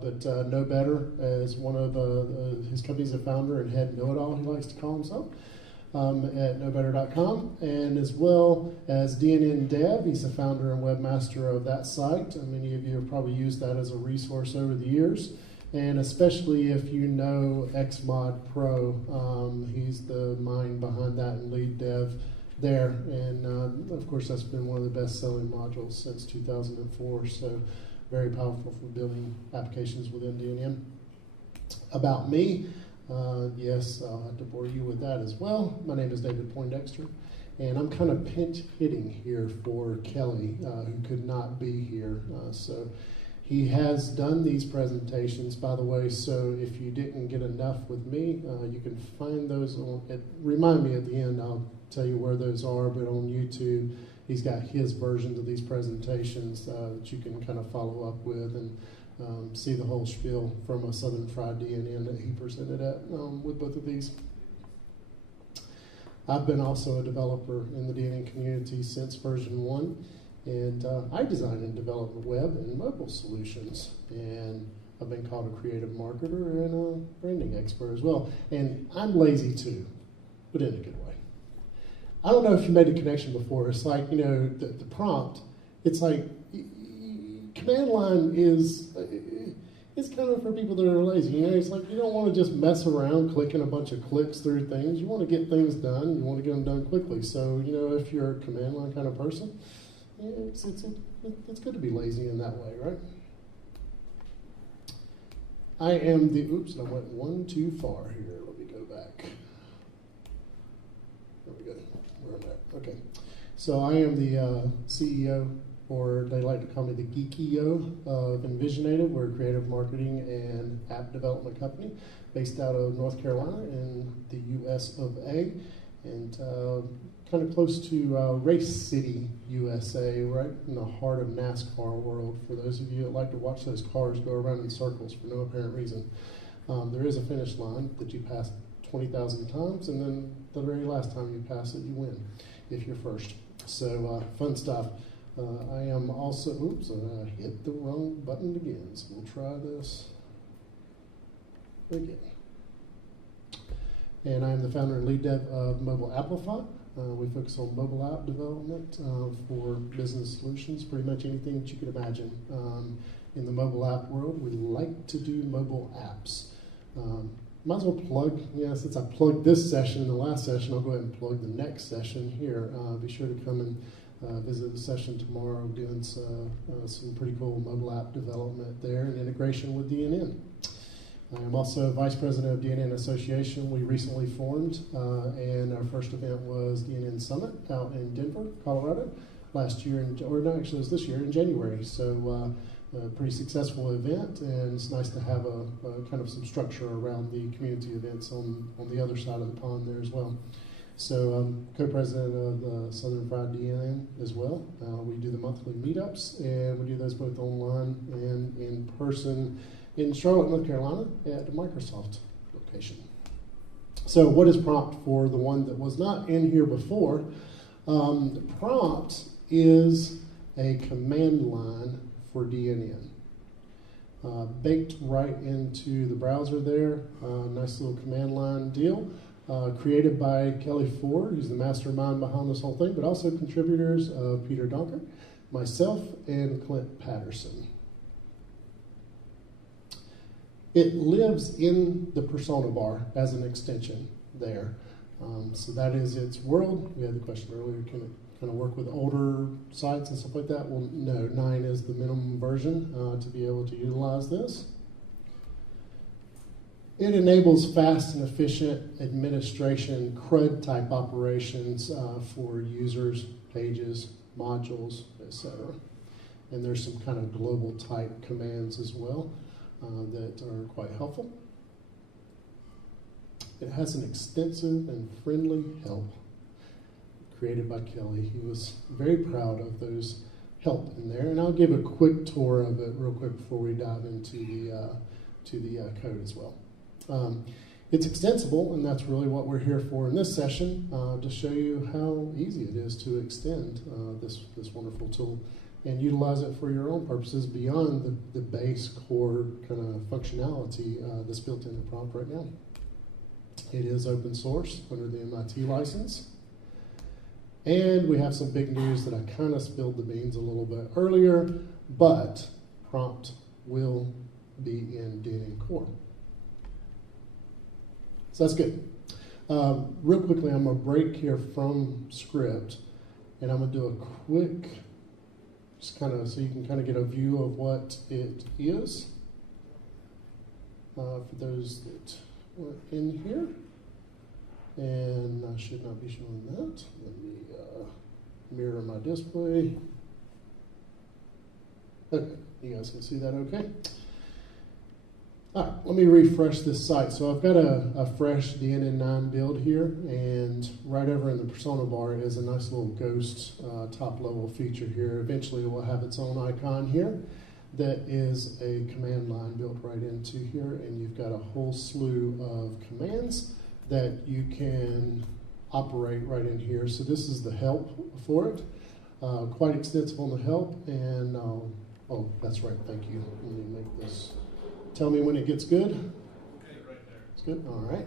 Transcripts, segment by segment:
but Know Better is one of his company's a founder and head know-it-all, he likes to call himself, at knowbetter.com, and as well as DNN Dev. He's the founder and webmaster of that site. Many of you have probably used that as a resource over the years, and especially if you know Xmod Pro, he's the mind behind that and lead dev there, and of course that's been one of the best-selling modules since 2004, so very powerful for building applications within DNN. About me, yes, I'll have to bore you with that as well. My name is David Poindexter, and I'm kind of pinch hitting here for Kelly, who could not be here. So he has done these presentations, by the way, so if you didn't get enough with me, you can find those on, remind me at the end, I'll tell you where those are, but on YouTube, he's got his versions of these presentations that you can kind of follow up with and see the whole spiel from a Southern Fried DNN that he presented at with both of these. I've been also a developer in the DNN community since version 1, and I design and develop web and mobile solutions, and I've been called a creative marketer and a branding expert as well. And I'm lazy too, but in a good way. I don't know if you made a connection before. It's like, you know, the prompt, it's like, command line is, it's kind of for people that are lazy. You know, it's like you don't want to just mess around clicking a bunch of clicks through things. You want to get things done. You want to get them done quickly. So, you know, if you're a command line kind of person, yeah, it's good to be lazy in that way, right? I am the, oops, I went one too far here. Let me go back. There we go. Where am I? Okay. So I am the CEO, or they like to call me the geekio of Envisionative. We're a creative marketing and app development company based out of North Carolina in the US of A, and kind of close to Race City, USA, right in the heart of NASCAR world. For those of you that like to watch those cars go around in circles for no apparent reason, there is a finish line that you pass 20,000 times, and then the very last time you pass it, you win, if you're first. So fun stuff. I am also, oops, I hit the wrong button again, so we'll try this again. And I'm the founder and lead dev of Mobile Applify. We focus on mobile app development for business solutions, pretty much anything that you could imagine. In the mobile app world, we like to do mobile apps. Might as well plug, since I plugged this session in the last session, I'll go ahead and plug the next session here. Be sure to come and visit the session tomorrow, doing some pretty cool mobile app development there and integration with DNN. I am also Vice President of DNN Association. We recently formed, and our first event was DNN Summit out in Denver, Colorado, last year, or no, actually it was this year in January. So a pretty successful event, and it's nice to have a kind of some structure around the community events on the other side of the pond there as well. So I'm co-president of the Southern Fried DNN as well. We do the monthly meetups, and we do those both online and in person in Charlotte, North Carolina at the Microsoft location. So what is prompt for the one that was not in here before? Prompt is a command line for DNN. Baked right into the browser there, nice little command line deal. Created by Kelly Ford, who's the mastermind behind this whole thing, but also contributors of Peter Donker, myself, and Clint Patterson. It lives in the persona bar as an extension there. So that is its world. We had the question earlier, can it kind of work with older sites and stuff like that? Well, no, 9 is the minimum version to be able to utilize this. It enables fast and efficient administration, CRUD type operations for users, pages, modules, etc. And there's some kind of global type commands as well that are quite helpful. It has an extensive and friendly help created by Kelly. He was very proud of those help in there, and I'll give a quick tour of it real quick before we dive into the code as well. It's extensible, and that's really what we're here for in this session, to show you how easy it is to extend this wonderful tool and utilize it for your own purposes beyond the base core kind of functionality that's built in the prompt right now. It is open source under the MIT license. And we have some big news that I kind of spilled the beans a little bit earlier, but prompt will be in DNN Core. So that's good. Real quickly, I'm going to break here from script, and I'm going to do a quick, just kind of so you can kind of get a view of what it is. For those that weren't in here, and I should not be showing that. Let me mirror my display. Okay, you guys can see that okay? All right, let me refresh this site. So I've got a fresh DNN-9 build here, and right over in the persona bar is a nice little ghost top-level feature here. Eventually it will have its own icon here that is a command line built right into here, and you've got a whole slew of commands that you can operate right in here. So this is the help for it. Quite extensive on the help, and oh, that's right, thank you. Let me make this. Tell me when it gets good. Okay, right there. It's good, all right.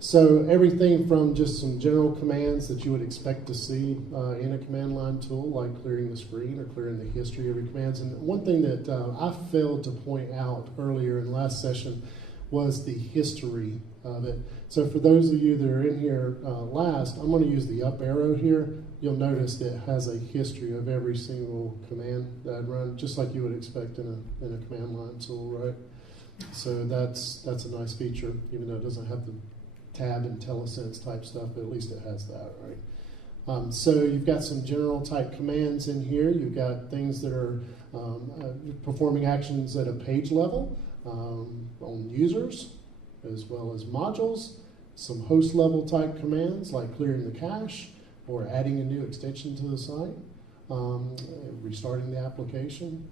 So everything from just some general commands that you would expect to see in a command line tool, like clearing the screen or clearing the history of your commands. And one thing that I failed to point out earlier in last session was the history of it. So for those of you that are in here last, I'm going to use the up arrow here. You'll notice that it has a history of every single command that I'd run, just like you would expect in a command line tool, right? So that's a nice feature, even though it doesn't have the tab and telesense type stuff, but at least it has that, right? So you've got some general type commands in here. You've got things that are performing actions at a page level on users, as well as modules, some host level type commands like clearing the cache or adding a new extension to the site, restarting the application,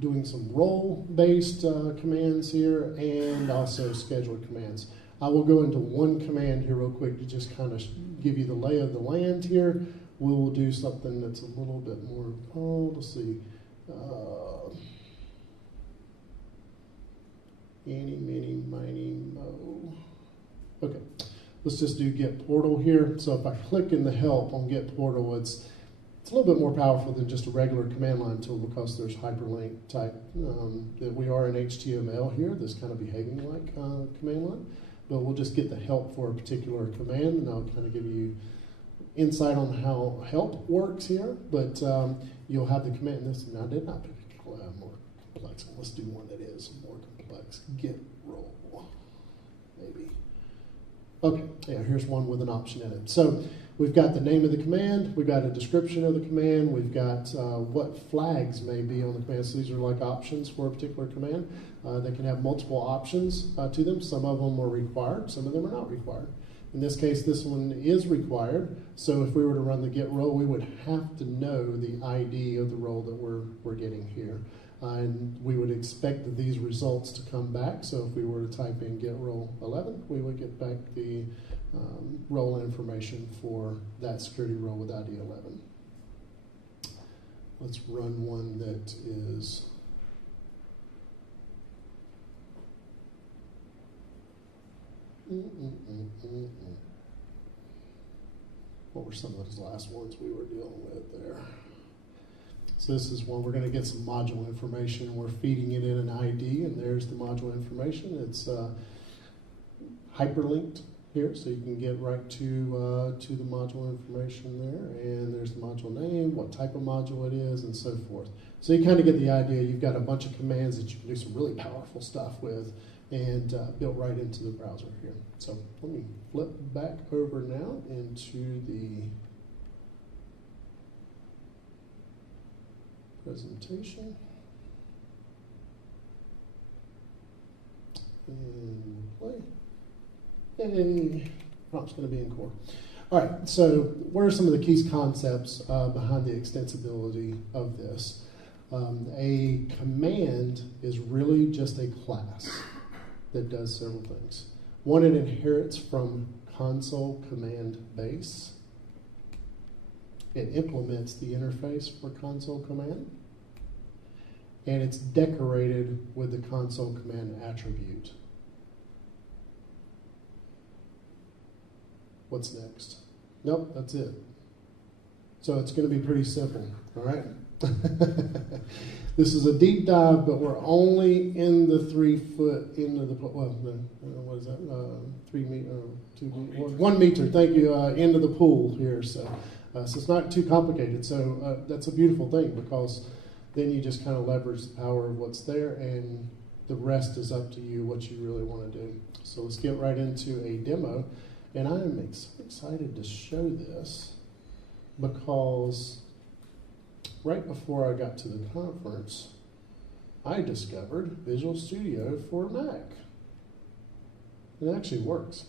doing some role-based commands here, and also scheduled commands. I will go into one command here real quick to just kind of give you the lay of the land here. We will do something that's a little bit more, let's see. Eeny, meeny, miny, mo. Okay, let's just do get portal here. So if I click in the help on get portal, it's a little bit more powerful than just a regular command line tool because there's hyperlink type that we are in HTML here that's kind of behaving like command line. But we'll just get the help for a particular command, and I'll kind of give you insight on how help works here. But you'll have the command. Now I did not pick a more complex one. Let's do one that is more complex. Get role, maybe. Okay, yeah, here's one with an option in it. So we've got the name of the command, we've got a description of the command, we've got what flags may be on the command. So these are like options for a particular command. They can have multiple options to them. Some of them are required, some of them are not required. In this case, this one is required. So if we were to run the get role, we would have to know the ID of the role that we're getting here. And we would expect these results to come back. So if we were to type in get role 11, we would get back the role information for that security role with ID 11. Let's run one that is what were some of those last ones we were dealing with there? So this is one we're going to get some module information. We're feeding it in an ID, and there's the module information. It's hyperlinked here, so you can get right to the module information there. And there's the module name, what type of module it is, and so forth. So you kind of get the idea. You've got a bunch of commands that you can do some really powerful stuff with, and built right into the browser here. So let me flip back over now into the presentation. And play. Yay! Prompt's going to be in core. All right, so what are some of the key concepts behind the extensibility of this? A command is really just a class that does several things. One, it inherits from console command base. It implements the interface for console command, and it's decorated with the console command attribute. What's next? Nope, that's it. So it's going to be pretty simple, all right? This is a deep dive, but we're only in the 3 foot into the, well, what is that? 3 meter, 2 meter, 1 meter, thank you, into the pool here. So it's not too complicated. So that's a beautiful thing, because then you just kind of leverage the power of what's there, and the rest is up to you what you really want to do. So let's get right into a demo. And I am excited to show this, because right before I got to the conference, I discovered Visual Studio for Mac. It actually works.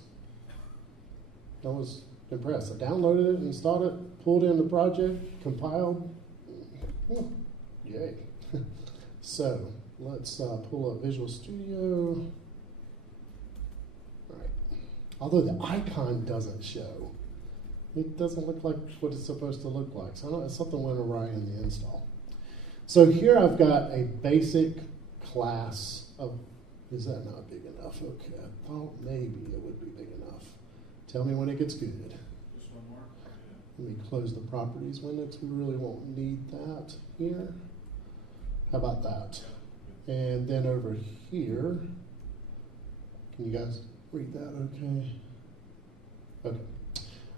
I was impressed. I downloaded it, installed it, pulled in the project, compiled. Yay. So let's pull up Visual Studio. All right. Although the icon doesn't show. It doesn't look like what it's supposed to look like. So I don't know, something went awry in the install. So here I've got a basic class of, is that not big enough? Okay, I thought maybe it would be big enough. Tell me when it gets good. Just one more. Let me close the properties window, because we really won't need that here. How about that? And then over here, can you guys read that okay? Okay.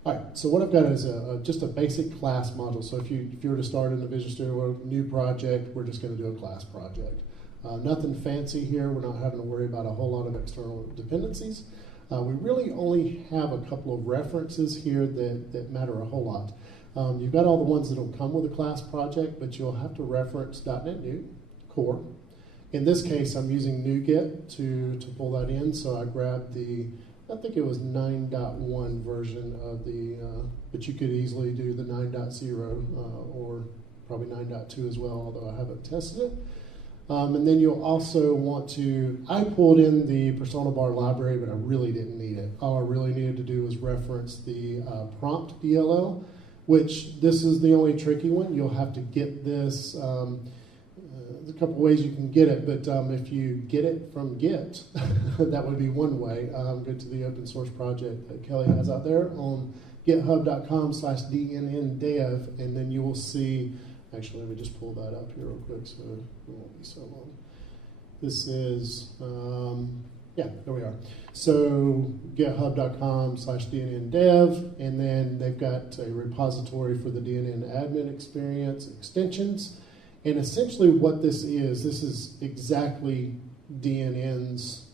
All right, so what I've got is just a basic class module. So if you were to start in the Visual Studio new project, we're just going to do a class project. Nothing fancy here. We're not having to worry about a whole lot of external dependencies. We really only have a couple of references here that matter a whole lot. You've got all the ones that will come with a class project, but you'll have to reference .NET New Core. In this case, I'm using NuGet to pull that in, so I grabbed the, I think it was 9.1 version of the, but you could easily do the 9.0 or probably 9.2 as well, although I haven't tested it. And then you'll also want to, I pulled in the persona bar library, but I really didn't need it. All I really needed to do was reference the prompt DLL, which this is the only tricky one. You'll have to get this. There's a couple ways you can get it, but if you get it from Git, that would be one way. Go to the open source project that Kelly has out there on github.com/DNN-Dev, and then you will see, actually let me just pull that up here real quick so it won't be so long. This is, yeah, there we are. So github.com/DNN-Dev, and then they've got a repository for the DNN admin experience extensions. And essentially what this is exactly DNN's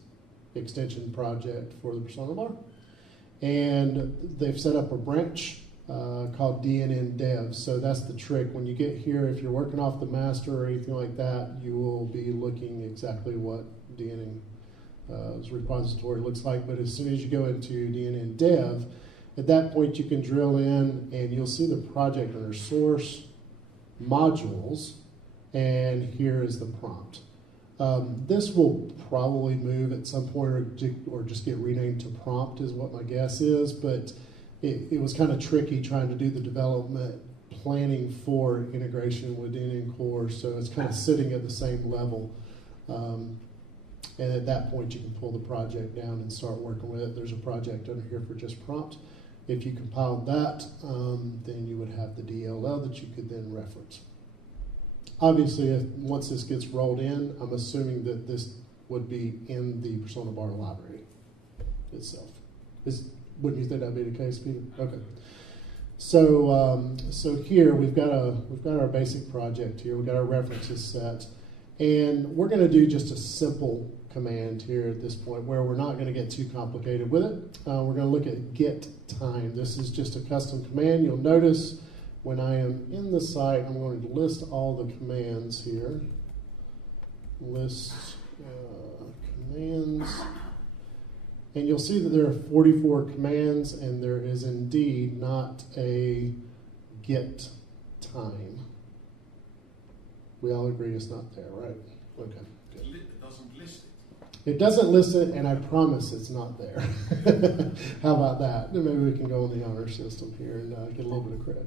extension project for the persona bar. And they've set up a branch called DNN-Dev. So that's the trick. When you get here, if you're working off the master or anything like that, you will be looking exactly what DNN's repository looks like. But as soon as you go into DNN-Dev, at that point you can drill in and you'll see the project under source, modules, and here is the prompt. This will probably move at some point or just get renamed to prompt is what my guess is, but it was kind of tricky trying to do the development planning for integration with DNN Core, so it's kind of sitting at the same level. And at that point you can pull the project down and start working with it. There's a project under here for just prompt. If you compiled that, then you would have the DLL that you could then reference. Obviously, once this gets rolled in, I'm assuming that this would be in the persona bar library itself. Wouldn't you think that'd be the case, Peter? Okay. So, so here we've got our basic project here. We've got our references set, and we're going to do just a simple command here at this point, where we're not going to get too complicated with it. We're going to look at get time. This is just a custom command. You'll notice when I am in the site, I'm going to list all the commands here. List commands. And you'll see that there are 44 commands, and there is indeed not a get time. We all agree it's not there, right? Okay, good. It doesn't list it. It doesn't list it, and I promise it's not there. How about that? Maybe we can go on the honor system here and get a little bit of credit.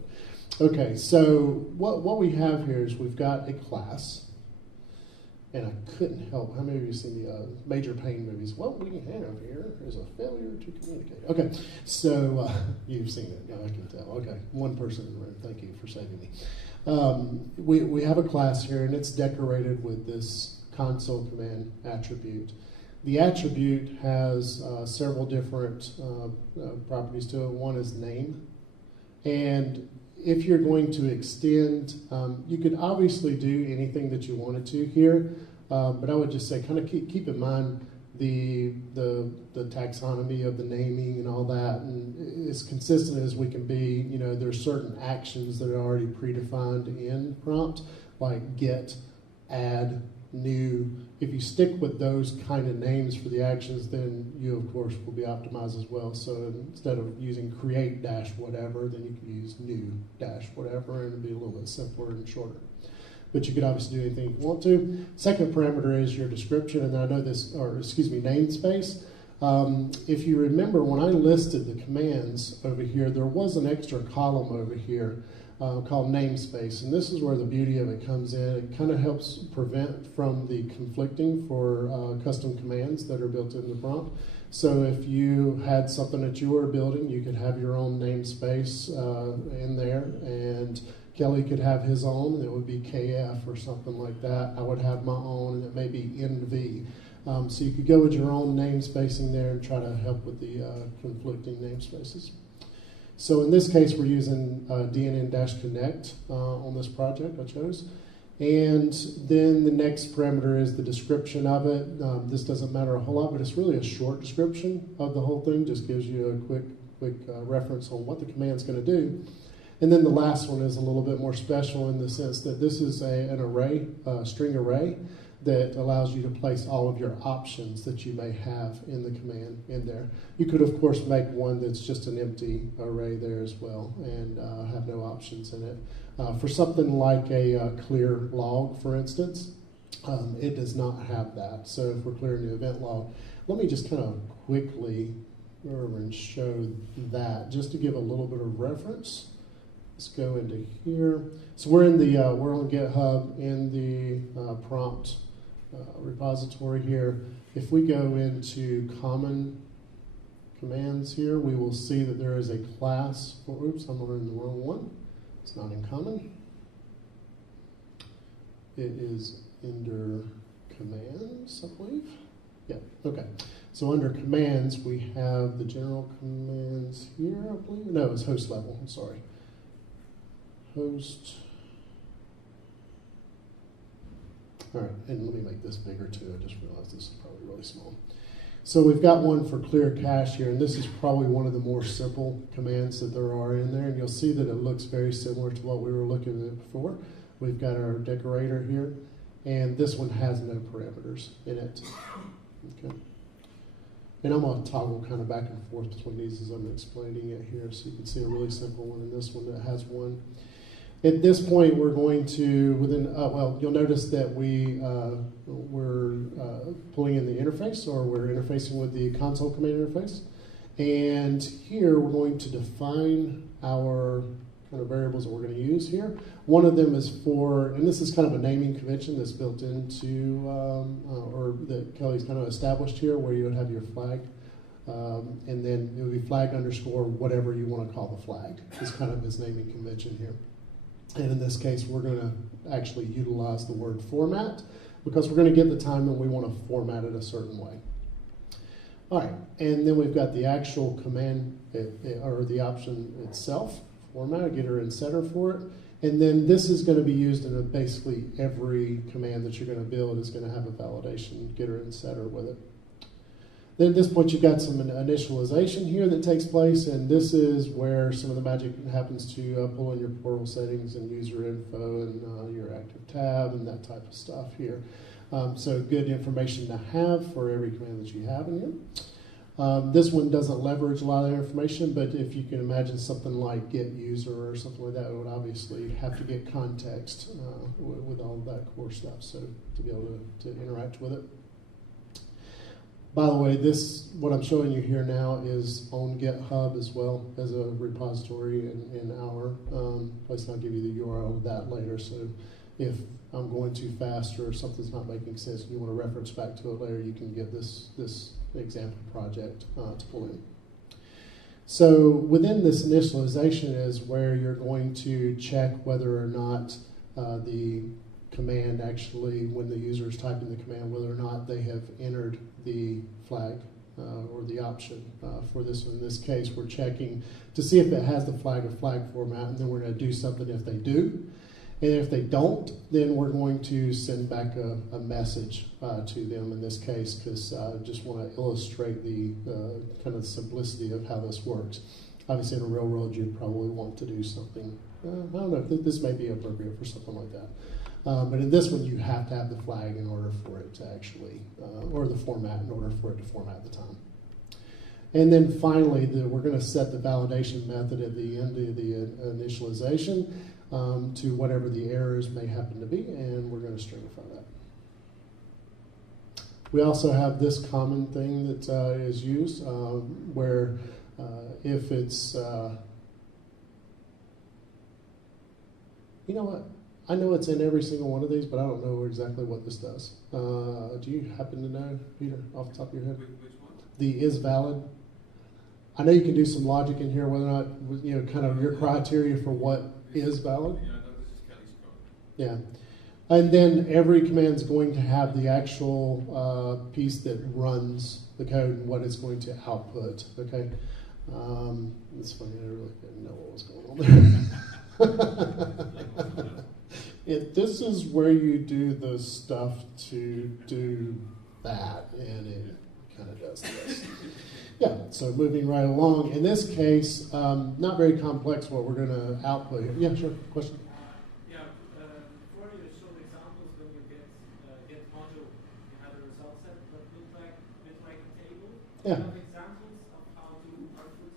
Okay, so what we have here is we've got a class, and I couldn't help. How many of you have seen the Major Payne movies? What we have here is a failure to communicate. Okay, so you've seen it. Yeah, I can tell. Okay, one person in the room. Thank you for saving me. We have a class here, and it's decorated with this console command attribute. The attribute has several different properties to it. One is name, and if you're going to extend, you could obviously do anything that you wanted to here, but I would just say kind of keep in mind the taxonomy of the naming and all that, and as consistent as we can be. You know, there's certain actions that are already predefined in prompt, like get, add, new. If you stick with those kind of names for the actions, then you of course will be optimized as well. So instead of using create dash whatever, then you can use new dash whatever, and it'll be a little bit simpler and shorter. But you could obviously do anything you want to. Second parameter is your description, and I know this, or excuse me, namespace. If you remember, when I listed the commands over here, there was an extra column over here called namespace, and this is where the beauty of it comes in. It kind of helps prevent from the conflicting for custom commands that are built in the prompt. So if you had something that you were building, you could have your own namespace in there, and Kelly could have his own, and it would be KF or something like that. I would have my own, and it may be NV. So you could go with your own namespacing there and try to help with the conflicting namespaces. So in this case, we're using DNN-Connect on this project I chose. And then the next parameter is the description of it. This doesn't matter a whole lot, but it's really a short description of the whole thing. Just gives you a quick reference on what the command's going to do. And then the last one is a little bit more special in the sense that this is an array, string array, that allows you to place all of your options that you may have in the command in there. You could, of course, make one that's just an empty array there as well and have no options in it. For something like a clear log, for instance, it does not have that. So if we're clearing the event log, let me just kind of quickly go over and show that just to give a little bit of reference. Let's go into here. So we're in the we're on GitHub in the prompt repository here. If we go into common commands here, we will see that there is a class for, oops, I'm in the wrong one. It's not in common. It is under commands, I believe. Yeah, okay. So under commands, we have the general commands here, I believe. No, it's host level, I'm sorry. Host. All right, and let me make this bigger too. I just realized this is probably really small. So we've got one for clear cache here, and this is probably one of the more simple commands that there are in there, and you'll see that it looks very similar to what we were looking at before. We've got our decorator here, and this one has no parameters in it. Okay. And I'm going to toggle kind of back and forth between these as I'm explaining it here, so you can see a really simple one and this one that has one. At this point, we're going to, well, you'll notice that we're pulling in the interface, or we're interfacing with the console command interface. And here, we're going to define our kind of variables that we're going to use here. One of them is for, and this is kind of a naming convention that's built into, or that Kelly's kind of established here, where you would have your flag. And then it would be flag underscore whatever you want to call the flag. It's kind of his naming convention here. And in this case, we're going to actually utilize the word format because we're going to get the time when we want to format it a certain way. All right, and then we've got the actual command, or the option itself, format, getter and setter for it. And then this is going to be used in basically every command that you're going to build is going to have a validation getter and setter with it. Then at this point, you've got some initialization here that takes place, and this is where some of the magic happens to pull in your portal settings and user info and your active tab and that type of stuff here. So good information to have for every command that you have in here. This one doesn't leverage a lot of information, but if you can imagine something like get user or something like that, it would obviously have to get context with all of that core stuff, so to be able to interact with it. By the way, what I'm showing you here now is on GitHub as well as a repository in our place. And I'll give you the URL of that later. So if I'm going too fast or something's not making sense and you want to reference back to it later, you can get this example project to pull in. So within this initialization is where you're going to check whether or not the command actually, when the user is typing the command, whether or not they have entered the flag or the option for this one. In this case, we're checking to see if it has the flag or flag format, and then we're going to do something if they do. And if they don't, then we're going to send back a message to them in this case, because I just want to illustrate the kind of simplicity of how this works. Obviously, in a real world, you'd probably want to do something. I don't know, this may be appropriate for something like that. But in this one, you have to have the flag in order for it to actually, or the format in order for it to format at the time. And then finally, we're going to set the validation method at the end of the initialization to whatever the errors may happen to be, and we're going to stringify that. We also have this common thing that is used where if it's, you know what? I know it's in every single one of these, but I don't know exactly what this does. Do you happen to know, Peter, off the top of your head? Which one? The is valid. I know you can do some logic in here, whether or not, you know, kind of your criteria for what is valid. Yeah, no, this is Kelly's code. Yeah. And then every command is going to have the actual piece that runs the code and what it's going to output, okay? It's funny, I really didn't know what was going on there. This is where you do the stuff to do that, and it kind of does this. Yeah, so moving right along. In this case, not very complex what we're going to output here. Yeah, sure, question? Before you showed examples when you get module, you had a result set that looked like a table. Yeah. Do you have examples of how to output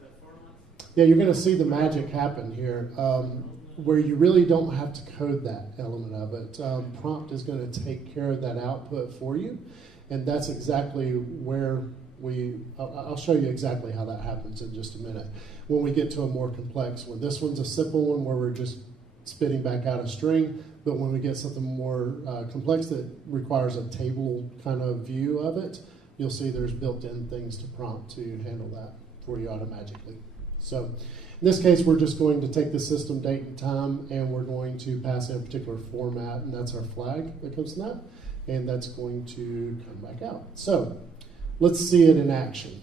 that format? Yeah, you're going to see the magic happen here, where you really don't have to code that element of it. Prompt is going to take care of that output for you, and that's exactly where I'll show you exactly how that happens in just a minute. When we get to a more complex one, this one's a simple one where we're just spitting back out a string, but when we get something more complex that requires a table kind of view of it, you'll see there's built-in things to prompt to handle that for you automatically. So in this case, we're just going to take the system date and time, and we're going to pass in a particular format, and that's our flag that comes from that, and that's going to come back out. So let's see it in action.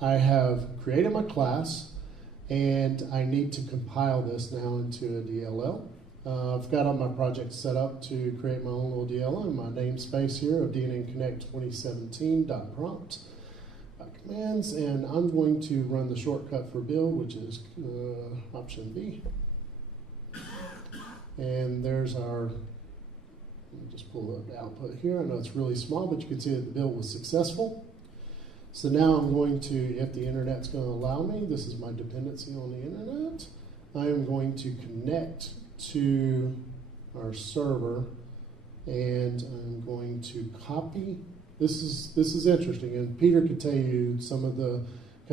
I have created my class, and I need to compile this now into a DLL. I've got all my projects set up to create my own little DLL in my namespace here of DNN-Connect 2017.prompt. Commands, and I'm going to run the shortcut for build, which is option B. And there's our, let me just pull up the output here. I know it's really small, but you can see that the build was successful. So now I'm going to, if the internet's going to allow me, this is my dependency on the internet, I am going to connect to our server, and I'm going to copy. This is interesting, and Peter could tell you some of the,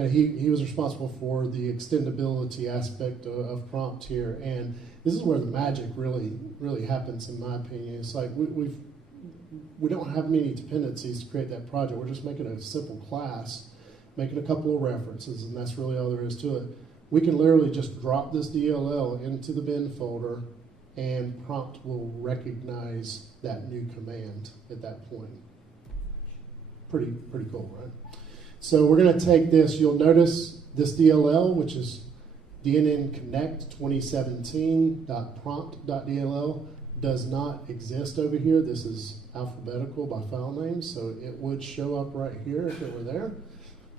he was responsible for the extendability aspect of prompt here, and this is where the magic really happens, in my opinion. It's like we don't have many dependencies to create that project. We're just making a simple class, making a couple of references, and that's really all there is to it. We can literally just drop this DLL into the bin folder, and prompt will recognize that new command at that point. Pretty cool, right? So we're going to take this. You'll notice this DLL, which is DNN-Connect 2017.prompt.dll, does not exist over here. This is alphabetical by file name, so it would show up right here if it were there.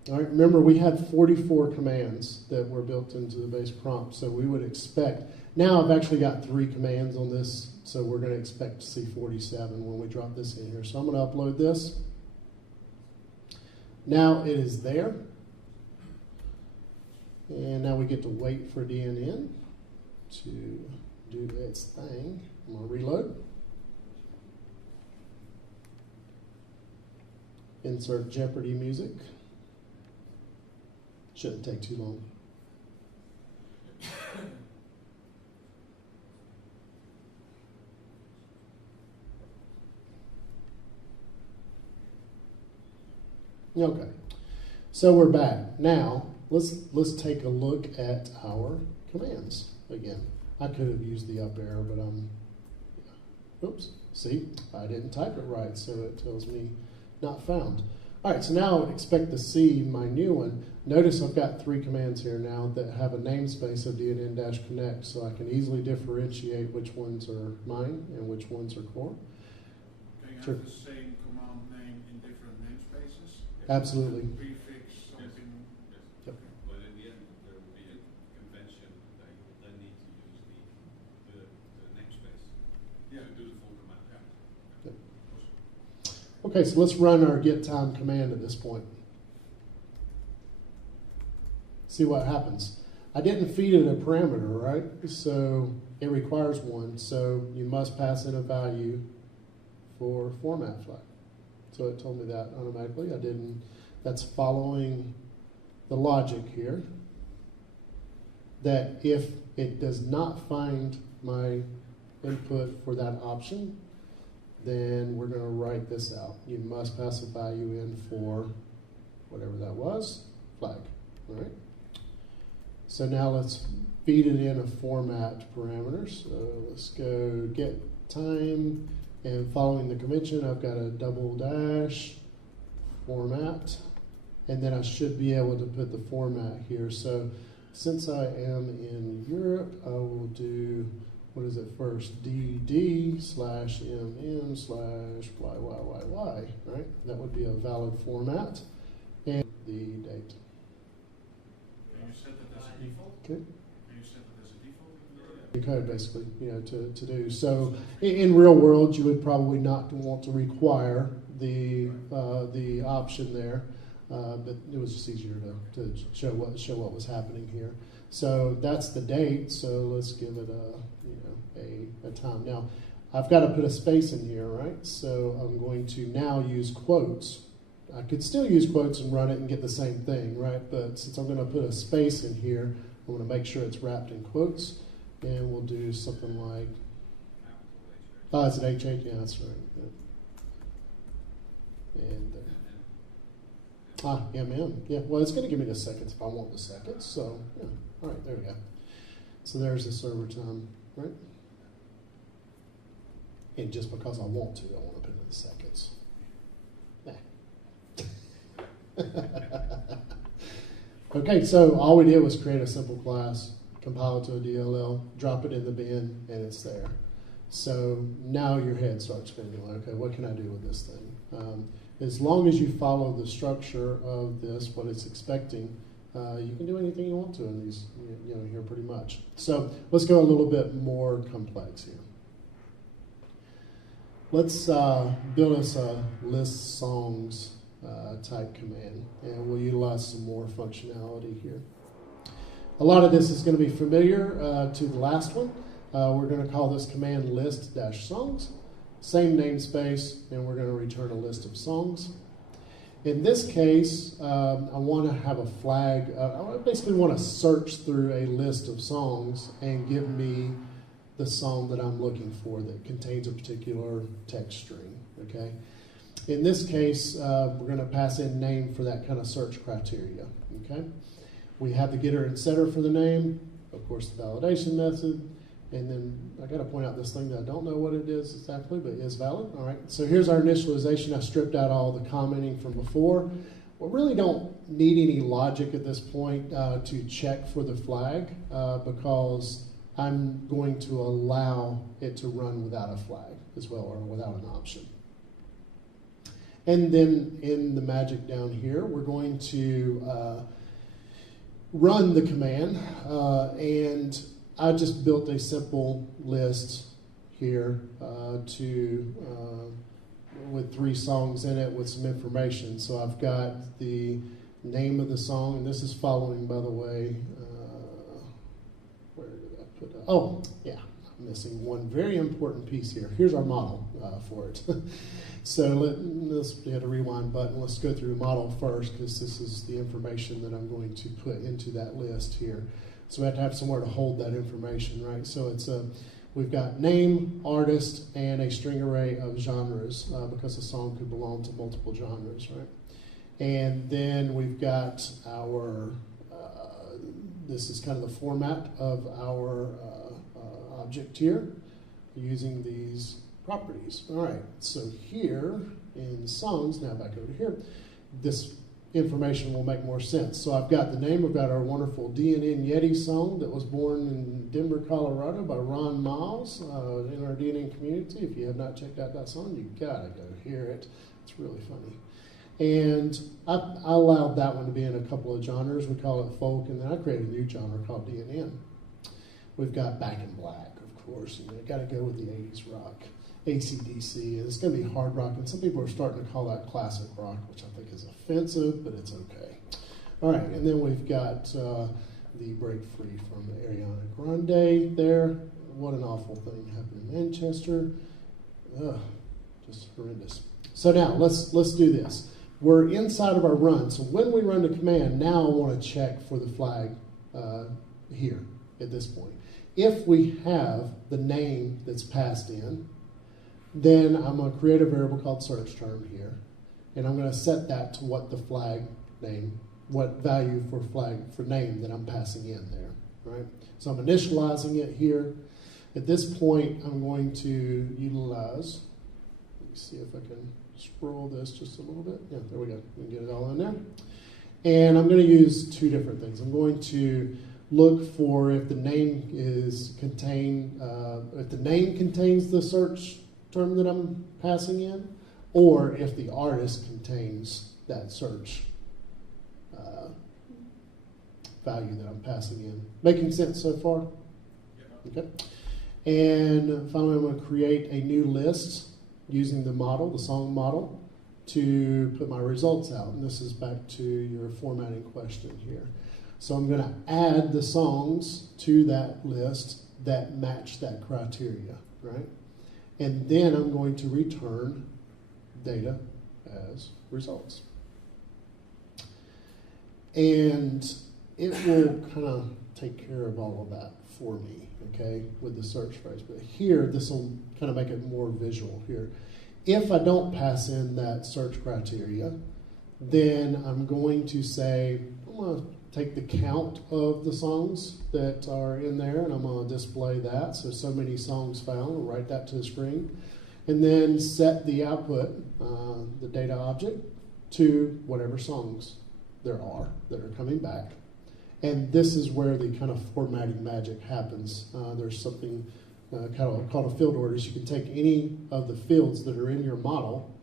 All right, remember we had 44 commands that were built into the base prompt, so we would expect, now I've actually got 3 commands on this, so we're going to expect to see 47 when we drop this in here. So I'm going to upload this. Now it is there, and now we get to wait for DNN to do its thing. I'm going to reload. insert Jeopardy music. Shouldn't take too long. Okay, so we're back. Now, let's take a look at our commands again. I could have used the up arrow, but oops, see, I didn't type it right, so it tells me not found. All right, so now I would expect to see my new one. Notice I've got 3 commands here now that have a namespace of DNN-Connect, so I can easily differentiate which ones are mine and which ones are core. Can you Sure. have the same command name in different namespaces? Absolutely. Prefix something. Yes. Yep. But in the end, there will be a convention. They will then need to use the namespace to do the full command. Yeah. Yep. Okay, so let's run our get time command at this point. See what happens. I didn't feed it a parameter, right? So it requires one. So you must pass in a value for format flag. So it told me that automatically. I didn't. That's following the logic here. That if it does not find my input for that option, then we're going to write this out. You must pass a value in for whatever that was, flag. All right. So now let's feed it in a format parameter. So let's go get time, and following the convention, I've got a double dash format, and then I should be able to put the format here. So since I am in Europe, I will do, what is it first? DD/MM/YYYY, right? That would be a valid format, and the date. Can you set that as a default? Okay. Can you set it as a default? The code basically, to do. So in real world, you would probably not want to require the option there, but it was just easier to show what was happening here. So that's the date. So let's give it a time. Now I've got to put a space in here, right? So I'm going to now use quotes. I could still use quotes and run it and get the same thing, right? But since I'm going to put a space in here, I'm going to make sure it's wrapped in quotes. And we'll do something like, it's an H8, yeah, that's right. Yeah. And MM, yeah, well, it's going to give me the seconds if I want the seconds, so, yeah, all right, there we go. So there's the server time, right? And just because I want to put in the seconds. Okay, so all we did was create a simple class, compile it to a DLL, drop it in the bin, and it's there. So now your head starts spinning, like, okay, what can I do with this thing? As long as you follow the structure of this, what it's expecting, you can do anything you want to in these, here pretty much. So let's go a little bit more complex here. Let's build us a list songs type command, and we'll utilize some more functionality here. A lot of this is going to be familiar to the last one. We're going to call this command list-songs. Same namespace, and we're going to return a list of songs. In this case, I want to have a flag. I basically want to search through a list of songs and give me the song that I'm looking for that contains a particular text string. Okay. In this case, we're going to pass in name for that kind of search criteria. Okay. We have the getter and setter for the name, of course, the validation method, and then I got to point out this thing that I don't know what it is exactly, but is valid. All right, so here's our initialization. I stripped out all the commenting from before. We really don't need any logic at this point to check for the flag because I'm going to allow it to run without a flag as well, or without an option. And then in the magic down here, we're going to run the command, and I just built a simple list here with 3 songs in it with some information. So I've got the name of the song, and this is following, by the way, where did I put it? Oh, yeah, missing one very important piece here. Here's our model for it. So let's hit a rewind button. Let's go through the model first, because this is the information that I'm going to put into that list here. So we have to have somewhere to hold that information, right? So it's we've got name, artist, and a string array of genres, because a song could belong to multiple genres, right? And then we've got our, this is kind of the format of our object here, using these properties. All right, so here in songs, now back over here, this information will make more sense. So I've got the name, I've got our wonderful DNN song that was born in Denver, Colorado by Ron Miles in our DNN community. If you have not checked out that song, you gotta go hear it. It's really funny. And I allowed that one to be in a couple of genres. We call it folk, and then I created a new genre called DNN. We've got Back in Black, of course, and got to go with the 80s rock, AC/DC, and it's going to be hard rock, and some people are starting to call that classic rock, which I think is offensive, but it's okay. All right, and then we've got the Break Free from Ariana Grande there. What an awful thing happened in Manchester. Ugh, just horrendous. So now, let's do this. We're inside of our run, so when we run the command, now I want to check for the flag here at this point. If we have the name that's passed in, then I'm going to create a variable called search term here, and I'm going to set that to what the flag name, what value for flag for name that I'm passing in there, right? So I'm initializing it here. At this point, I'm going to utilize, let me see if I can scroll this just a little bit. Yeah, there we go. We can get it all in there. And I'm going to use two different things. I'm going to look for if the name is if the name contains the search term that I'm passing in, or if the artist contains that search value that I'm passing in. Making sense so far? Yeah. Okay. And finally, I'm going to create a new list using the model, the song model, to put my results out. And this is back to your formatting question here. So I'm going to add the songs to that list that match that criteria, right? And then I'm going to return data as results. And it will kind of take care of all of that for me, okay, with the search phrase. But here, this will kind of make it more visual here. If I don't pass in that search criteria, then I'm going to say, I'm going to take the count of the songs that are in there, and I'm going to display that. So many songs found. I'll write that to the screen. And then set the output, the data object, to whatever songs there are that are coming back. And this is where the kind of formatting magic happens. There's something called a field orders. You can take any of the fields that are in your model,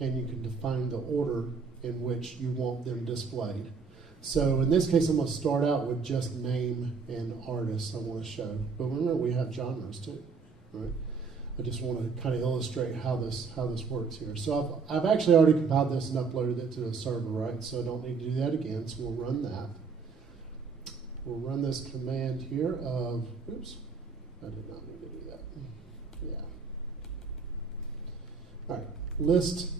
and you can define the order in which you want them displayed. So in this case, I'm going to start out with just name and artist I want to show. But remember, we have genres too, right? I just want to kind of illustrate how this works here. So I've actually already compiled this and uploaded it to the server, right? So I don't need to do that again. So we'll run that. We'll run this command here of, oops, I did not mean to do that. Yeah. All right, list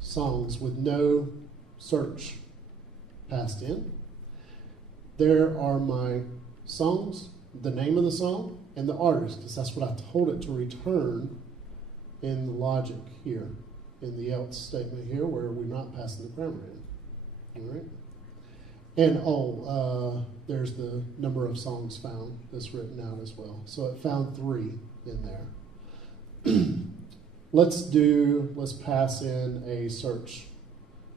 songs with no search passed in. There are my songs, the name of the song, and the artist, because that's what I told it to return in the logic here, in the else statement here, where we're not passing the parameter in. All right? And there's the number of songs found that's written out as well. So it found 3 in there. Let's pass in a search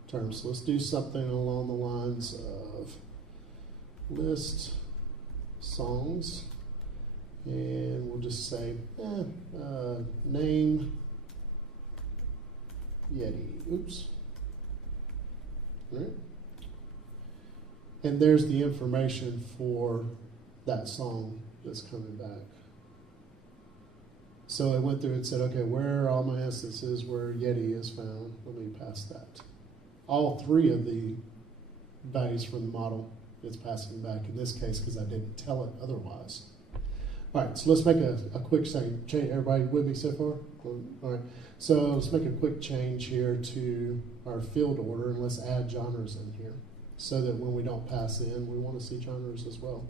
term. So let's do something along the lines of list songs. And we'll just say, name Yeti. Oops. All right. And there's the information for that song that's coming back. So I went through and said, okay, where are all my instances where Yeti is found? Let me pass that. All 3 of the values from the model it's passing back in this case because I didn't tell it otherwise. All right, so let's make a quick change. Everybody with me so far? All right, so let's make a quick change here to our field order, and let's add genres in here so that when we don't pass in, we want to see genres as well.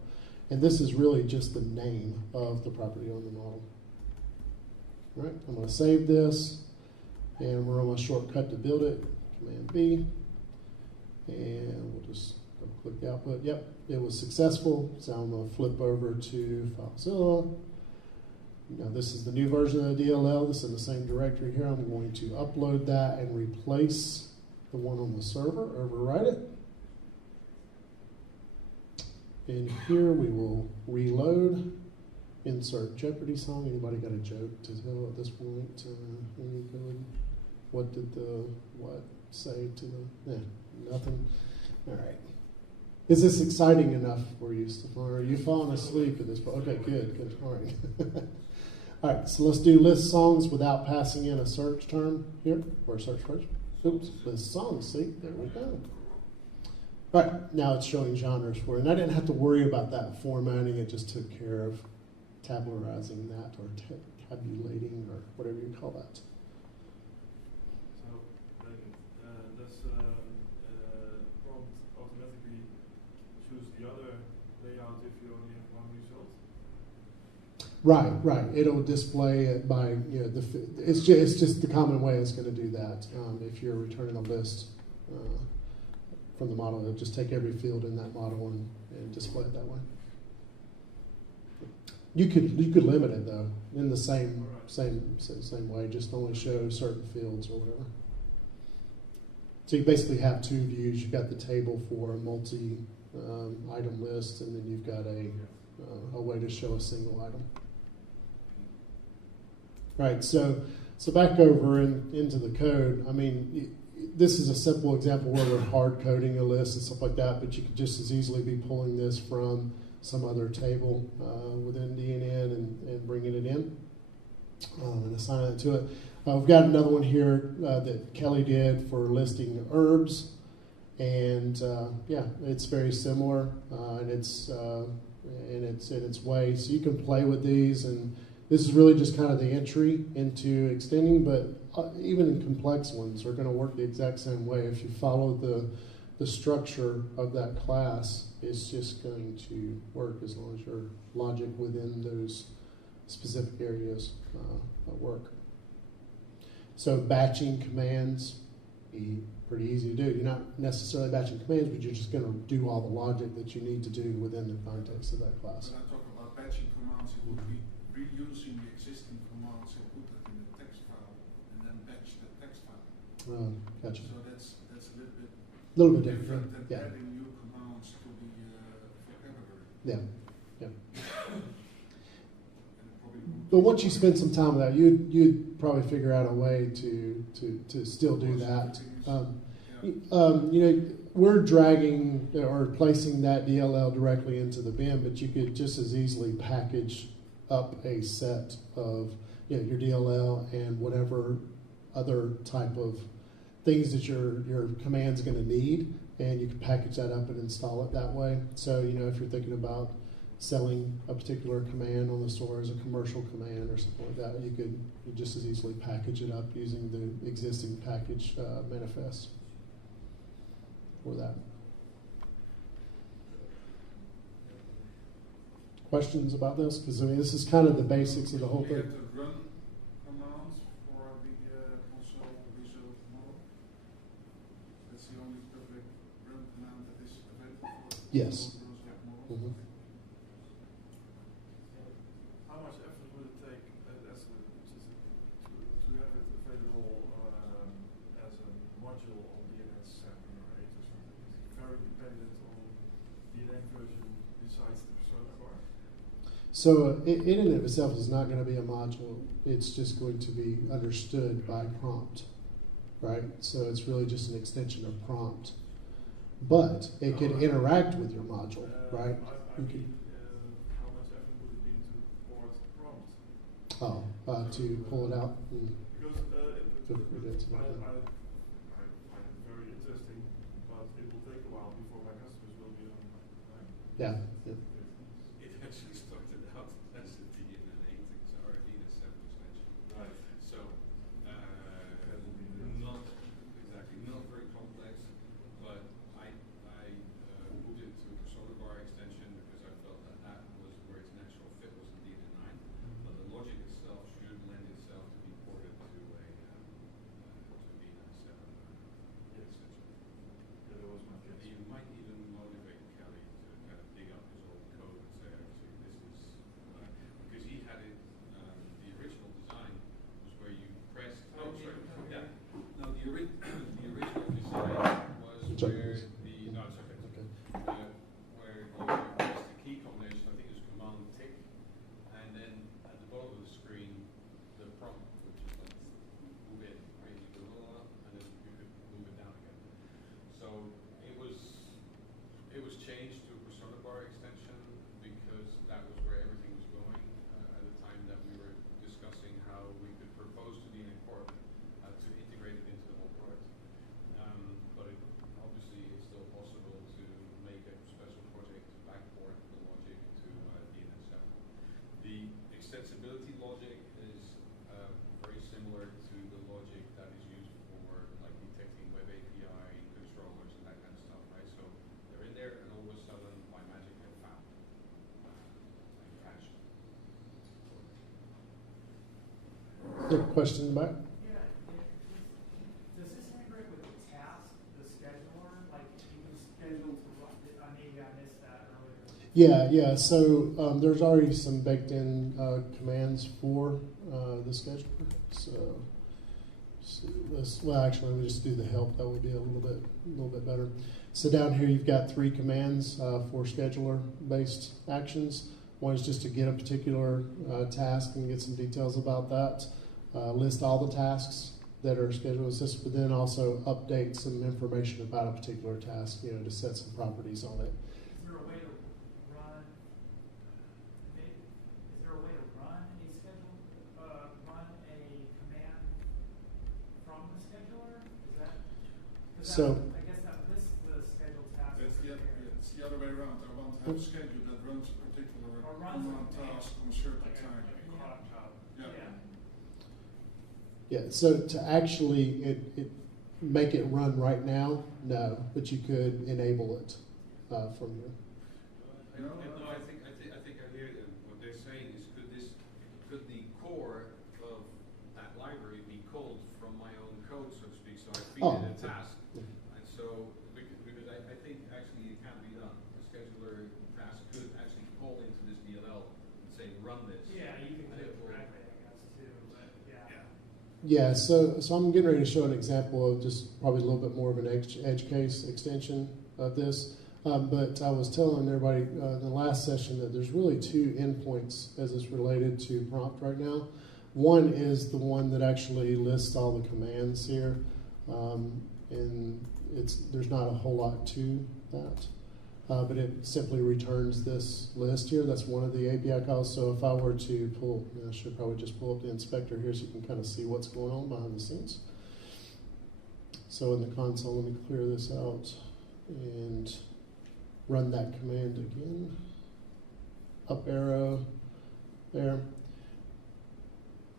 And this is really just the name of the property owner model. All right, I'm going to save this, and we're on my shortcut to build it, Command B, and we'll just click the output. Yep, it was successful. So I'm going to flip over to FileZilla. Now this is the new version of the DLL. This is in the same directory here. I'm going to upload that and replace the one on the server, overwrite it. And here we will reload, insert Jeopardy song. Anybody got a joke to tell at this point? Any good? What did the what say to the? Nothing. All right. Is this exciting enough for you, Stefan? Are you falling asleep at this point? Okay, good. All right. All right, so let's do list songs without passing in a search term here, or a search phrase. Oops, list songs, see? There we go. All right, now it's showing genres for you. And I didn't have to worry about that formatting. It just took care of tabularizing that, or tabulating, or whatever you call that. So, does prompt automatically choose the other layout if you only have one result? Right. It'll display it by, it's just the common way it's going to do that. If you're returning a list from the model, it'll just take every field in that model and display it that way. You could limit it though in the same way, just only show certain fields or whatever. So you basically have two views. You've got the table for a multi-item list, and then you've got a way to show a single item. Right, so back over into the code. I mean, this is a simple example where we're hard coding a list and stuff like that, but you could just as easily be pulling this from some other table within DNN and bringing it in and assigning it to it. We've got another one here that Kelly did for listing herbs, and it's very similar in its way. So you can play with these, and this is really just kind of the entry into extending, but even in complex ones are going to work the exact same way. If you follow the structure of that class, it's just going to work as long as your logic within those specific areas work. So batching commands, pretty easy to do. You're not necessarily batching commands, but you're just going to do all the logic that you need to do within the context of that class. When I talk about batching commands, it would be reusing the existing commands and put that in the text file, and then batch the text file. Gotcha. So that's a little bit different. than Yeah. adding new commands to the vocabulary. Yeah. And But once you spend some time with that, you'd probably figure out a way to still do that. We're dragging or placing that DLL directly into the bin, but you could just as easily package up a set of your DLL and whatever other type of things that your command's going to need, and you can package that up and install it that way. So if you're thinking about selling a particular command on the store as a commercial command or something like that, you could just as easily package it up using the existing package manifest for that. Questions about this? Because this is kind of the basics of the whole we thing. have the run commands for the console result model. That's the only public run command that is available for Yes. models. Mm-hmm. How much effort would it take to have it available as a module on DNN 7 or 8 or something? Is it very dependent on DNN version besides the persona bar? So it in and of itself is not going to be a module. It's just going to be understood by prompt, right? So it's really just an extension of prompt. But it can interact with your module, right? How much effort would it be to port prompt? To pull it out. Because Feel free to answer that. I find it very interesting, but it will take a while before my customers will be on time. Yeah. It actually started out as a The question in the back? Yeah, does this integrate with the task, the scheduler? Like, you can schedule to run, maybe I missed that earlier. Yeah. So there's already some baked-in commands for the scheduler. So well, actually, let me just do the help. That would be a little bit better. So down here, you've got 3 commands for scheduler-based actions. One is just to get a particular task and get some details about that. List all the tasks that are scheduled assist, but then also update some information about a particular task, to set some properties on it. Is there a way to run? Is there a way to run a schedule? Run a command from the scheduler? Is that? So. I guess that lists the scheduled tasks. It's the other way around. I want to have a schedule that runs a particular command task on a certain time. Yeah, so to actually it make it run right now, no, but you could enable it from here. No, I think I hear what they're saying is could the core of that library be called from my own code, so to speak, so I feed it a task, and so because I think actually it can be done. The scheduler task could actually call into this DLL and say run this. Yeah, you can do it directly, I guess, too, but yeah. Yeah, so I'm getting ready to show an example of just probably a little bit more of an edge case extension of this. But I was telling everybody in the last session that there's really 2 endpoints as it's related to prompt right now. One is the one that actually lists all the commands here, and there's not a whole lot to that. But it simply returns this list here. That's one of the API calls. So if I were to pull, I should probably just pull up the inspector here so you can kind of see what's going on behind the scenes. So in the console, let me clear this out and run that command again. Up arrow there.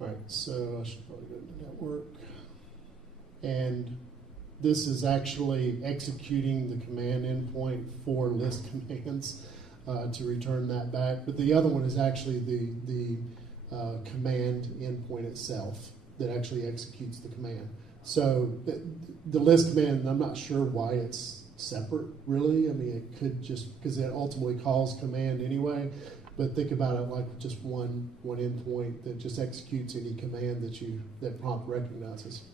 All right, so I should probably go to network. And this is actually executing the command endpoint for list commands to return that back. But the other one is actually the command endpoint itself that actually executes the command. So the list command, I'm not sure why it's separate, really. I mean, it could just, because it ultimately calls command anyway. But think about it like just one endpoint that just executes any command that prompt recognizes.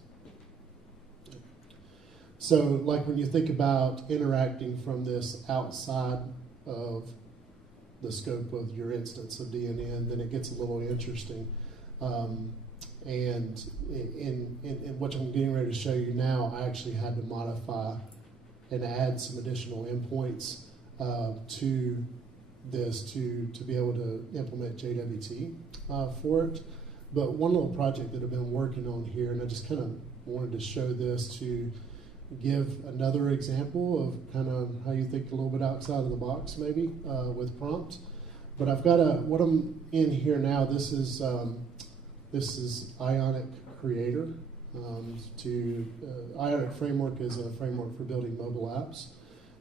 So, like when you think about interacting from this outside of the scope of your instance of DNN, then it gets a little interesting. And in what I'm getting ready to show you now, I actually had to modify and add some additional endpoints to this to be able to implement JWT for it. But one little project that I've been working on here, and I just kind of wanted to show this to give another example of kind of how you think a little bit outside of the box, maybe with prompt. But I've got what I'm in here now. This is Ionic Creator. Ionic Framework is a framework for building mobile apps,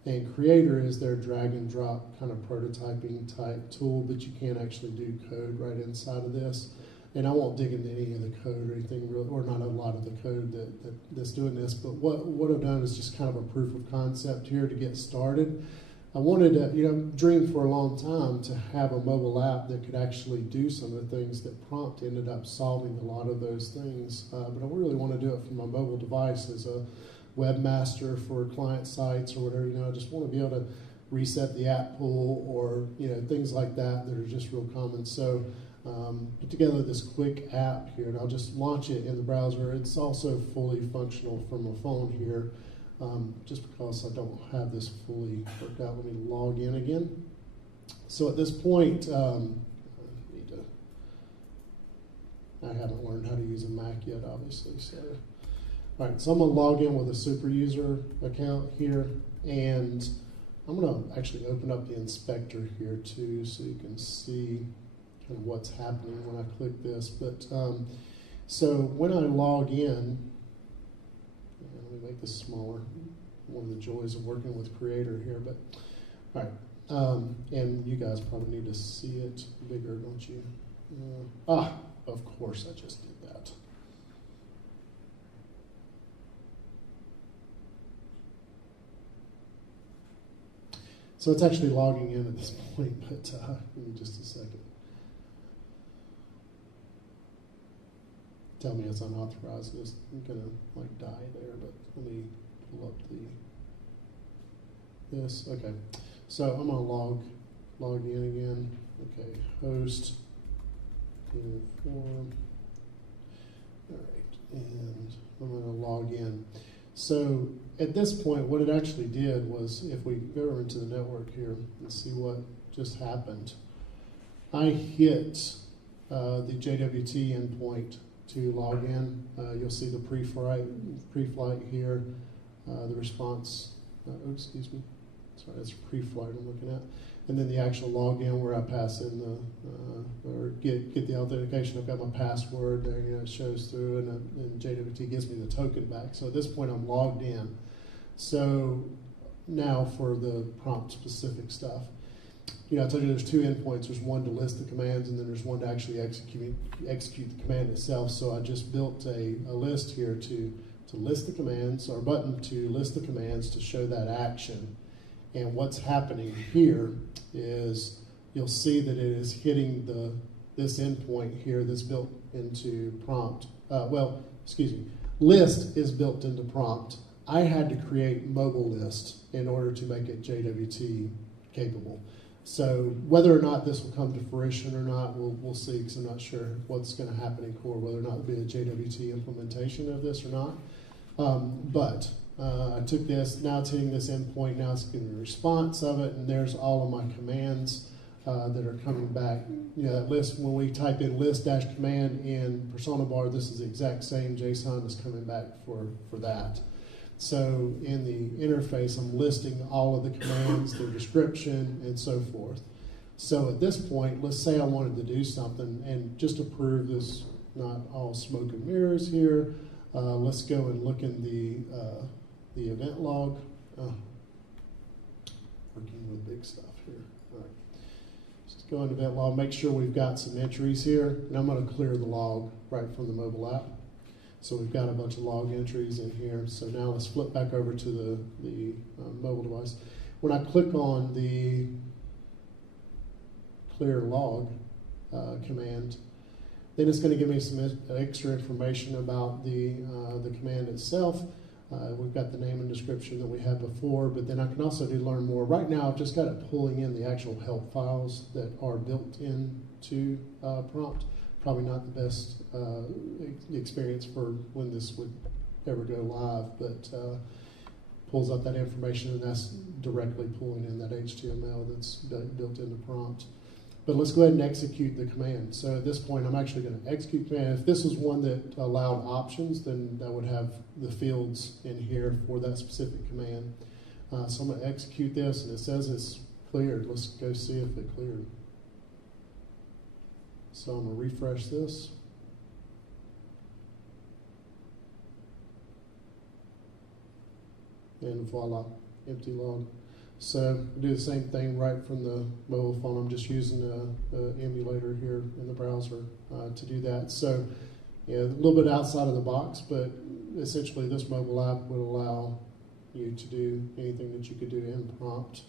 and Creator is their drag and drop kind of prototyping type tool, but you can't actually do code right inside of this. And I won't dig into any of the code or anything, really, or not a lot of the code that's doing this, but what I've done is just kind of a proof of concept here to get started. I wanted to, dream for a long time to have a mobile app that could actually do some of the things that prompt ended up solving a lot of those things. But I really want to do it from a mobile device as a webmaster for client sites or whatever. I just want to be able to reset the app pool or, things like that are just real common. So put together this quick app here, and I'll just launch it in the browser. It's also fully functional from a phone here. Just because I don't have this fully worked out, let me log in again. So at this point, I haven't learned how to use a Mac yet, obviously. So, all right, so I'm going to log in with a super user account here, and I'm going to actually open up the inspector here too, so you can see kind of what's happening when I click this. But so when I log in. Let me make this smaller. One of the joys of working with Creator here, but all right. And you guys probably need to see it bigger, don't you? Of course, I just did that. So it's actually logging in at this point, but give me just a second. Tell me it's unauthorized. It's gonna like die there, but let me pull up this. Okay, so I'm gonna log in again. Okay, host uniform. All right, and I'm gonna log in. So at this point, what it actually did was, if we go over into the network here and see what just happened, I hit the JWT endpoint to log in. You'll see the pre-flight here, the response. Excuse me. Sorry, that's pre-flight I'm looking at. And then the actual login where I pass in the or get the authentication. I've got my password there. It shows through, and JWT gives me the token back. So at this point, I'm logged in. So now for the prompt specific stuff. I told you there's two endpoints. There's one to list the commands, and then there's one to actually execute the command itself. So I just built a list here to list the commands, or a button to list the commands to show that action. And what's happening here is you'll see that it is hitting this endpoint here that's built into prompt. List is built into prompt. I had to create mobile list in order to make it JWT capable. So whether or not this will come to fruition or not, we'll see, because I'm not sure what's going to happen in core, whether or not it'll be a JWT implementation of this or not. But I took this, now it's hitting this endpoint, now it's getting a response of it, and there's all of my commands that are coming back. That list, when we type in list-command in persona bar, this is the exact same JSON that's coming back for that. So in the interface, I'm listing all of the commands, their description, and so forth. So at this point, let's say I wanted to do something, and just to prove this, not all smoke and mirrors here, let's go and look in the event log. Working with big stuff here. All right. Just go into event log, make sure we've got some entries here, and I'm going to clear the log right from the mobile app. So we've got a bunch of log entries in here. So now let's flip back over to the mobile device. When I click on the clear log command, then it's going to give me some extra information about the command itself. We've got the name and description that we had before, but then I can also do learn more. Right now, I've just got it pulling in the actual help files that are built into prompt. Probably not the best experience for when this would ever go live, but pulls up that information, and that's directly pulling in that HTML that's built into prompt. But let's go ahead and execute the command. So at this point, I'm actually going to execute the command. If this was one that allowed options, then that would have the fields in here for that specific command. So I'm going to execute this, and it says it's cleared. Let's go see if it cleared. So I'm going to refresh this. And voila, empty log. So do the same thing right from the mobile phone. I'm just using the emulator here in the browser to do that. So a little bit outside of the box, but essentially this mobile app would allow you to do anything that you could do in prompt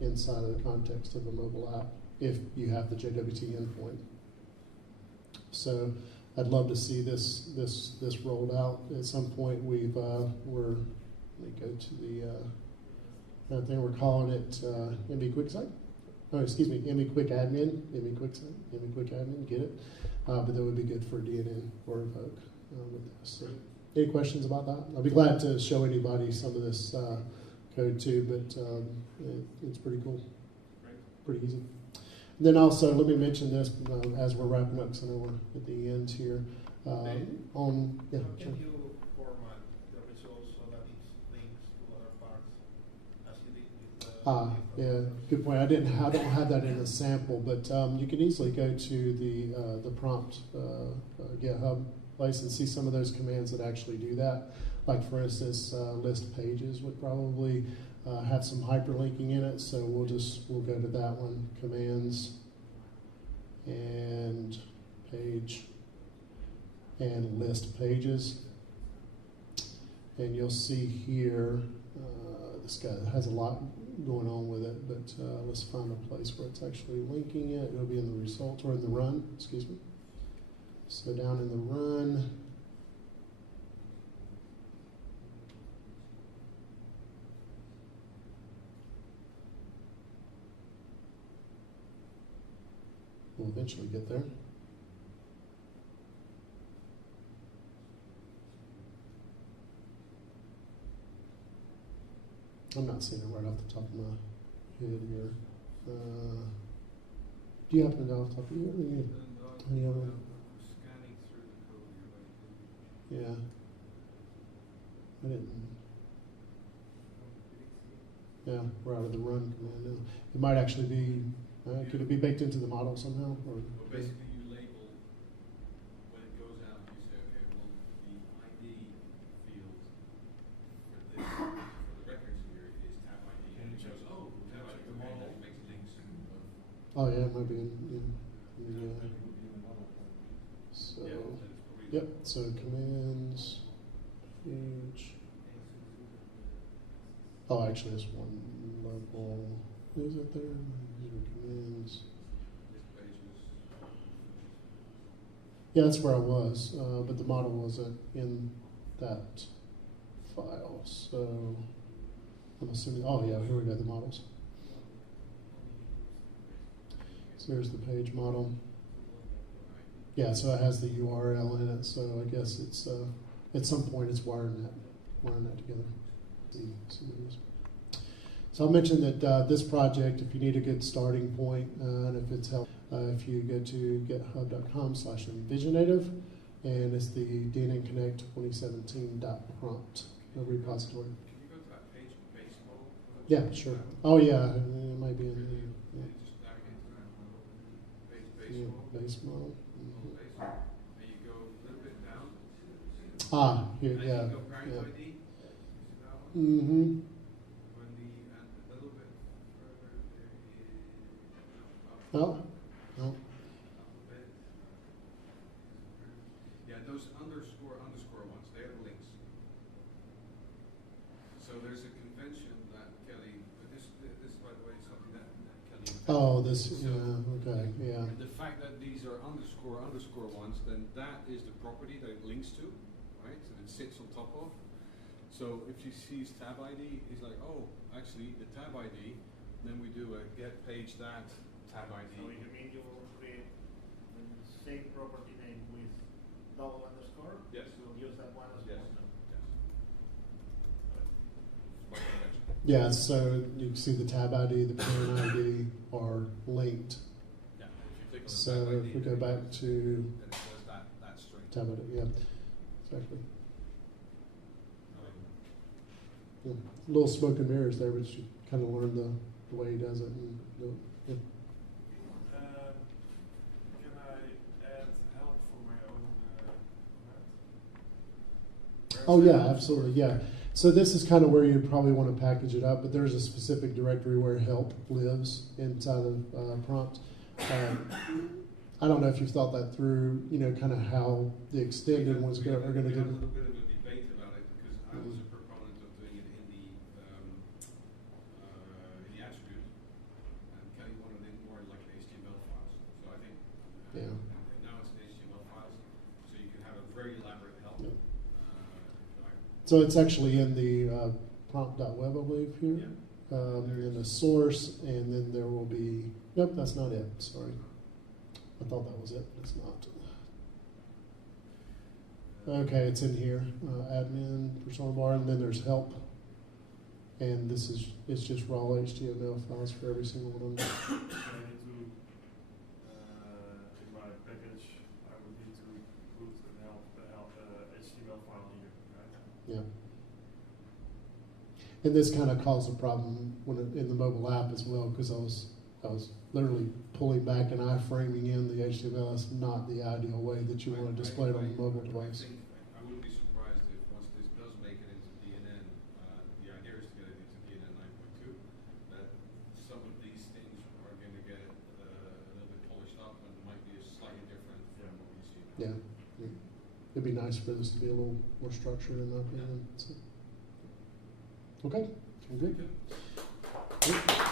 inside of the context of a mobile app if you have the JWT endpoint. So I'd love to see this rolled out at some point. Let me go to the thing, we're calling it MB Quick Site. Oh, excuse me, MB Quick Admin, MB Quick Site, MB Quick Admin, get it? But that would be good for DNN or Evoke with this. So, any questions about that? I'll be glad to show anybody some of this code too, but it's pretty cool, pretty easy. And then also, let me mention this as we're wrapping up, because I know we're at the end here. Can Sure. you format the results so that it links to other parts as you did with the Yeah, good point. I don't have that in a sample, but you can easily go to the prompt GitHub place and see some of those commands that actually do that. Like for instance, list pages would probably have some hyperlinking in it, so we'll go to that one, commands and page and list pages, and you'll see here. this guy has a lot going on with it, but let's find a place where it's actually linking it. It'll be in the results, or in the run, excuse me. So down in the run, we'll eventually get there. I'm not seeing it right off the top of my head here. Do you happen to know off the top of your head? Any other? Scanning through the code here. Yeah. I didn't. Yeah, we're out of the run command now. It might actually be, could it be baked into the model somehow? Or, Well, basically you label, when it goes out, you say, okay, well, the ID field for this, for the records here is tab ID. And it shows, oh, tab ID, the model. and it makes links. oh yeah, it might be in the, so, Yeah, then it's probably. yep, so commands, huge. Oh, actually, it's one level. Is it there? User commands. List pages. Yeah, that's where I was, but the model wasn't in that file. So I'm assuming, oh yeah, here we go, the models. So there's the page model. Yeah, so it has the URL in it, so I guess it's, at some point it's wiring that together. See what it is. So I mentioned that this project, if you need a good starting point, and if it's help, if you go to github.com/envisionative, and it's the DNN-Connect 2017.prompt repository. Can you go to that page, base model? Yeah, sure. Oh yeah, it might be in there. Just navigate to that page, base Yeah, model. base model. Model base. And you go a little bit down. Ah, here, And yeah. you go parent Yeah. ID. You see that one? Mm-hmm. When and a little bit further there is Oh, no. alphabet. Yeah, those underscore ones, they are links. So there's a convention that Kelly, but this by the way is something that Kelly invented. Oh, this, So- yeah, okay, yeah. And the fact that these are underscore ones, then that is the property that it links to, right? And it sits on top of. So if you see his tab ID, he's like, oh, actually the tab ID, then we do a get page that tab ID. So you mean you will create the same property name with double underscore? Yes. So use that one as Yes. one. By convention. Yeah, so you can see the tab ID, the parent ID are linked. Yeah, if you click on the So tab ID, if we go then back to then it says that string. tab ID, yeah, exactly. Yeah. Little smoke and mirrors there, but you kind of learn the way he does it. And do it. Yeah. Can I add help for my own command? Oh yeah, absolutely, yeah. So this is kind of where you probably want to package it up, but there's a specific directory where help lives inside of prompt. I don't know if you've thought that through, kind of how the extended ones are going to We had a do. little bit of a debate about it because I was a proponent of doing it in the attribute, and Kelly wanted it more like an HTML files. So I think Yeah. and now it's in HTML files, so you can have a very elaborate help. Yep. Like, So it's actually in the prompt.web, I believe, here. yeah. In the source, and then there will be, nope, that's not it, sorry. I thought that was it, but it's not. Okay, it's in here, admin, persona bar, and then there's help. And it's just raw HTML files for every single one of them. So I need to, in my package, I would need to put an help HTML file here, right? Yeah. And this kind of caused a problem in the mobile app as well, because I was literally pulling back and iframing in the HTML. It's not the ideal way that you want to display it on the mobile device. I wouldn't be surprised if once this does make it into DNN, the idea is to get it into DNN 9.2, that some of these things are going to get a little bit polished up and might be slightly different from what we see now. Yeah. It'd be nice for this to be a little more structured in my opinion. So. Okay, good. Good. Good.